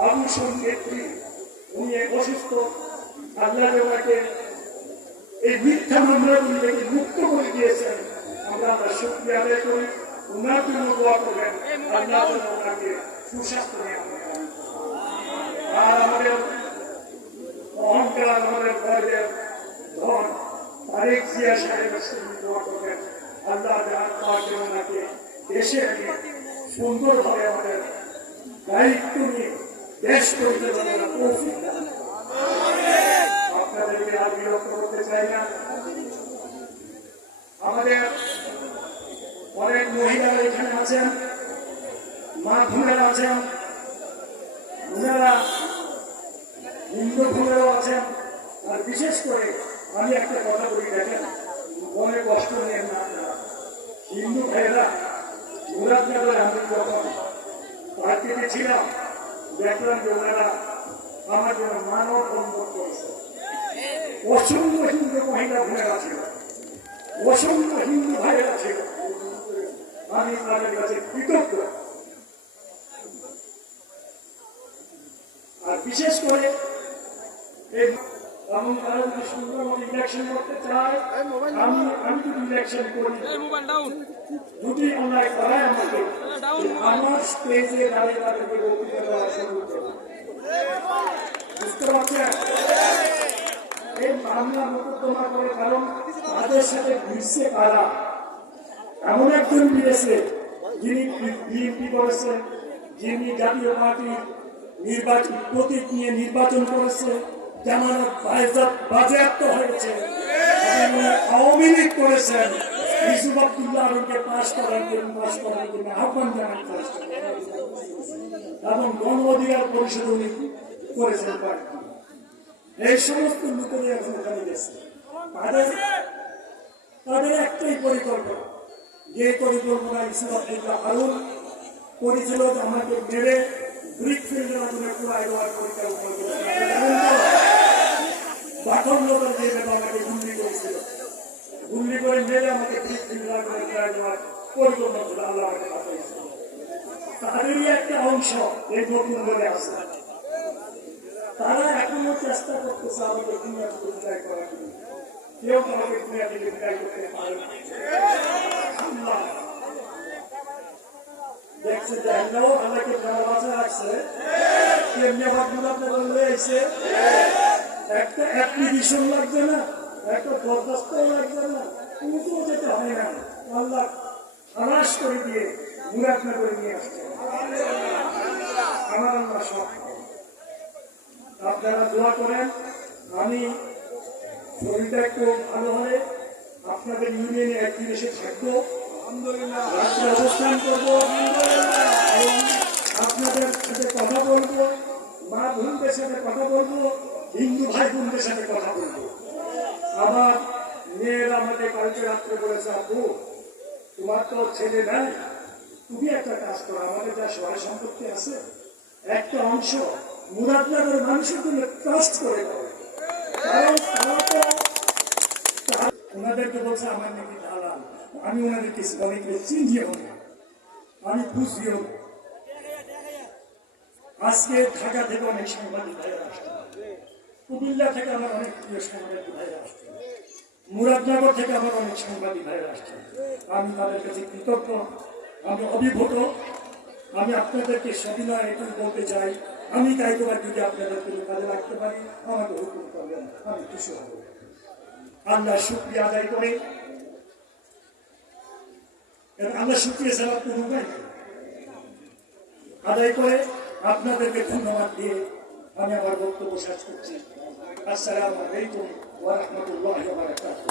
আবু নেত্রী, উনি অসুস্থ, আল্লাহ ওনাকে এই মিথ্যা মামলাগুলি থেকে মুক্ত করে দিয়েছেন। আমরা শুকরিয়া আদায় করি, ওনার জন্য দোয়া করবেন, আল্লাহ ওনাকে সুস্বাস্থ্য নিয়ে আর আমাদের অহংকার, আমাদের গর্বের ধন তারেক জিয়া সাহেবের সঙ্গে দোয়া করবেন, আল্লাহ আত্মাকে ওনাকে দেশে এনে সুন্দরভাবে আমাদের দায়িত্ব নিয়ে দেশ পরিচালনা তৌফিক দান। আপনাদেরকে আর বিরক্ত করতে চাই না। আমাদের অনেক মহিলারা এখানে আছেন, মা বোনেরা আছেন, ওনারা হিন্দু বোনেরাও আছেন। আর বিশেষ করে আমি একটা কথা বলি, দেখেন মনে কষ্ট নেন না, হিন্দু ভাইয়েরা মুরাদনগরে আমি যখন পার্টিতে ছিলাম দেখলাম যে ওনারা আমার জন্য মানব বন্ধন করেছে। অসংখ্য হিন্দু মহিলা বোনেরা ছিল, অসংখ্য হিন্দু ভাইয়েরা ছিল, আমি তাদের কাছে কৃতজ্ঞ। আর বিশেষ করে এমন কারণ সুন্দর ইলেকশন করতে চাই, আমি যদি ইলেকশন করি যদি অন্যায় করায় আমাকে আমার স্টেজে দাঁড়িয়ে তাদেরকে বক্তৃতা দেওয়া শুরু করে। বুঝতে পারছেন? এই মামলা মোকদ্দমা করে, কারণ তাদের সাথে ঘুরছে কারা? এমন একজন ফিরেছে যিনি বিএনপি করেছেন, যিনি জাতীয় পার্টির নির্বাচন প্রতীক নিয়ে নির্বাচন করেছে, জামানত বাজেয়াপ্ত হয়েছে, আওয়ামী লীগ করেছেন, ইউসুফ আব্দুল্লাহ আলমকে পাশ করার জন্য আহ্বান জানান করেছেন এবং গণ অধিকার পরিষদ উনি করেছেন। এই সমস্ত লোকেরই এখন ওখানে গেছে, তাদের একটাই পরিকল্পনা, যে পরিকল্পনা ইউসুফ আব্দুল্লাহ আলম করেছিল আমাকে মেরে ব্রিকফিল্ডের মাধ্যমে পুরাই দেওয়ার পরিকল্পনা আমাকে গুলি করেছিল, গুলি করে মেরে আমাকে ব্রিকফিল্ডের পুরাই দেওয়ার পরিকল্পনা ছিল। আল্লাহ আমাকে পাঠিয়েছিল। তাদেরই একটা অংশ এই নতুন করে আসে, তারা এখনো চেষ্টা করতেছে আমাকে দুনিয়া থেকে বিদায় করার জন্য। কেউ আমাকে দুনিয়া থেকে বিদায় করতে পারে না। দেখছে যে আল্লাহকে ভালোবাসা রাখছে, কেমনি আবার আপনার লয়ে এসে একটা অ্যাপ্লিকেশন লাগবে না, একটা দরখাস্ত লাগবে না, কোনো যেতে হয় না। আল্লাহ খালাস করে দিয়ে মুরাদনা করে নিয়ে আসছে। আমার আল্লাহ সব। আপনারা দোয়া করেন, আমি শরীরটা একটু ভালো হলে আপনাদের ইউনিয়নে একদিন এসে থাকবো, রাত্রে অবস্থান করবো, আপনাদের সাথে কথা বলবো, মা বোনদের সাথে কথা বলবো, হিন্দু ভাই বোনদের সাথে কথা বলবো। আমার মেয়েরা আমাদের কালকে রাত্রে বলেছে, আপু তোমার তো ছেলে নাই, তুমি একটা কাজ করো, আমাদের যা সহায় সম্পত্তি আছে একটা অংশ মুরাদনগরের মানুষের জন্য ট্রাস্ট করে দাও। কারণ ওনাদেরকে বলছে আমার নাকি দালাল, আমি ওনাদেরকে অনেকে চিনিও না, আমি বুঝিও না। আজকে ঢাকা থেকে অনেক সাংবাদিক ভাইরা আসছে, কুমিল্লা থেকে আমার অনেক প্রিয় সাংবাদিক ভাইরা আসছে, মুরাদনগর থেকে আমার অনেক সাংবাদিক ভাইরা আসছে। আমি তাদের কাছে কৃতজ্ঞ, আমি অভিভূত। আমি আপনাদেরকে সবিনয় এটুকু বলতে চাই, আমি দায়িত্ববার যদি আপনাদেরকে কাজে রাখতে পারি আমাকে হুকুম করবেন, আমি খুশি হব। আল্লাহ শুকরিয়া আদায় করে, আল্লাহ শুকরিয়া ছাড়া কোনো উপায় নেই, আদায় করে আপনাদেরকে ধন্যবাদ দিয়ে আমি আমার বক্তব্য শেষ করছি। আসসালামু আলাইকুম ওয়া রাহমাতুল্লাহি ওয়া বারাকাতুহু।